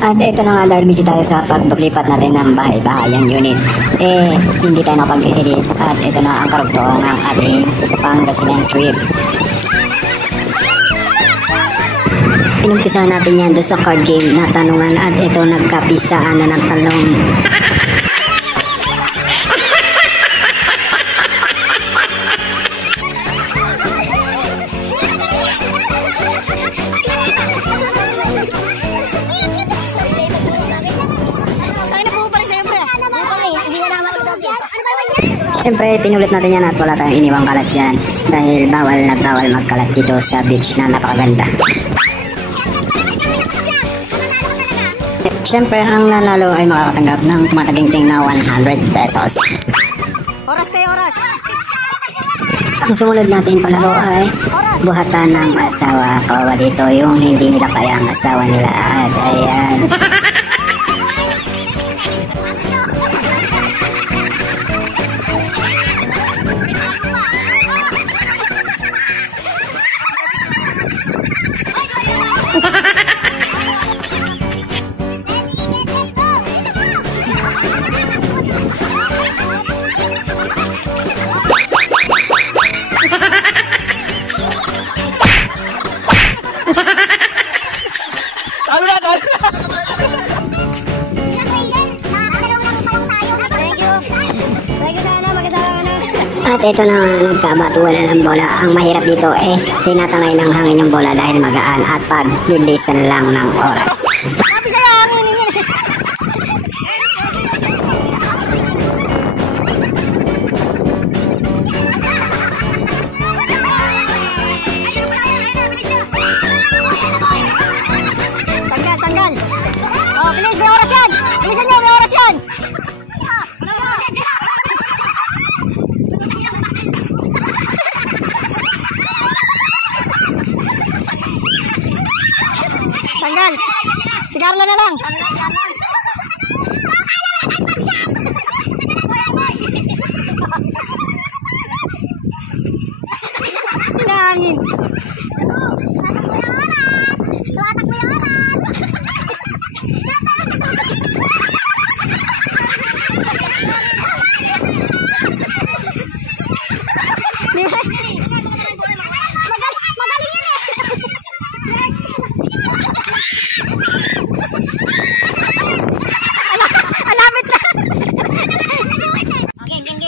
At ito na nga, dahil busy tayo sa paglipat natin ng bahay-bahayan unit, hindi tayo nakapag-edit at ito na ang karugtong ng ating Pangasinan trip. Inumpisahan natin yan doon sa card game na tanungan at ito nagkapisaan na ng talong. Siyempre, pinulit natin yan at wala tayong iniwang kalat dyan dahil bawal na bawal magkalat dito sa beach na napakaganda. Siyempre, ang nanalo ay makakatanggap ng tumataginting na 100 pesos. Oras kayo, oras! Ang sumunod natin palaro ay buhatan ng asawa. Kawawa dito yung hindi nila kaya ang asawa nila at ayan. At ito na nga, nagkabatuan na ng bola. Ang mahirap dito tinatangay ng hangin yung bola dahil magaan at pagbilisan lang ng oras. Sabi sa'yo, hanginin yun. Tanggal. Oh, bilis, may oras yan. Bilisan nyo, may oras yan. Tanggal. Sigarla na lang. Hinahangin.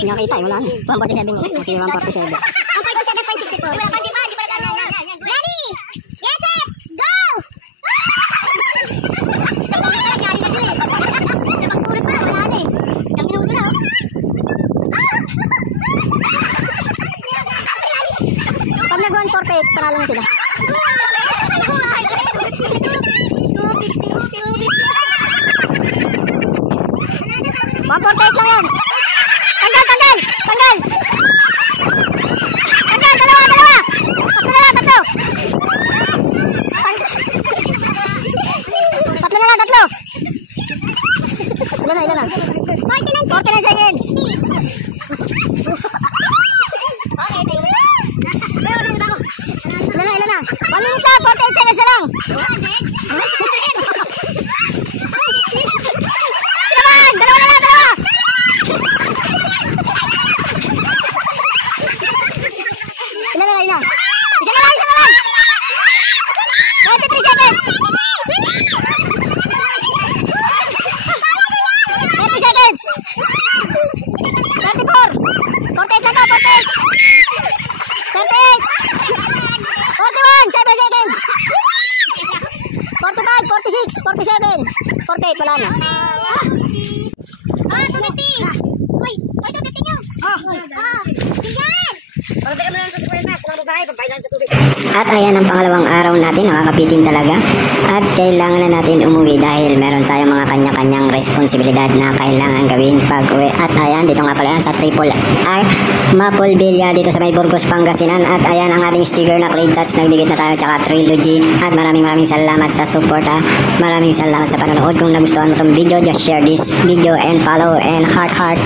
Nakita mo lang. 147 yun. Kasi 147. Ang 547.64. Wala pa, di ba? Di ba ready? Get set! Go! Sa mga nangyari na doon Napagpulot pa, wala na Isang minuto na Pag nag-148, panalo na sila. 148 lang yan. Tanggal! Dalawa! Tatlo! Ilan na? 49 seconds! Ilan na? 1 minute lang! 48 seconds na lang! Dalawa! Ilan na? Isa na lang! 23 seconds! 30 seconds! 34! 48 lang ka! 38! 41! 7 seconds! 45! 46! 47! 48! Wala na! Uy, 250 nyo! Tingnan! At ayan ang pangalawang araw natin, nakakapiting talaga. At kailangan na natin umuwi dahil meron tayong mga kanya-kanyang responsibilidad na kailangan gawin pag uwi. At ayan, dito nga pala yan sa Triple R Mapulbilya dito sa may Burgos, Pangasinan. At ayan ang ating sticker na Clay Touch, nagdikit na tayo, tsaka Trilogy. At maraming salamat sa support. Maraming salamat sa panonood. Kung nagustuhan mo itong video, just share this video and follow and heart.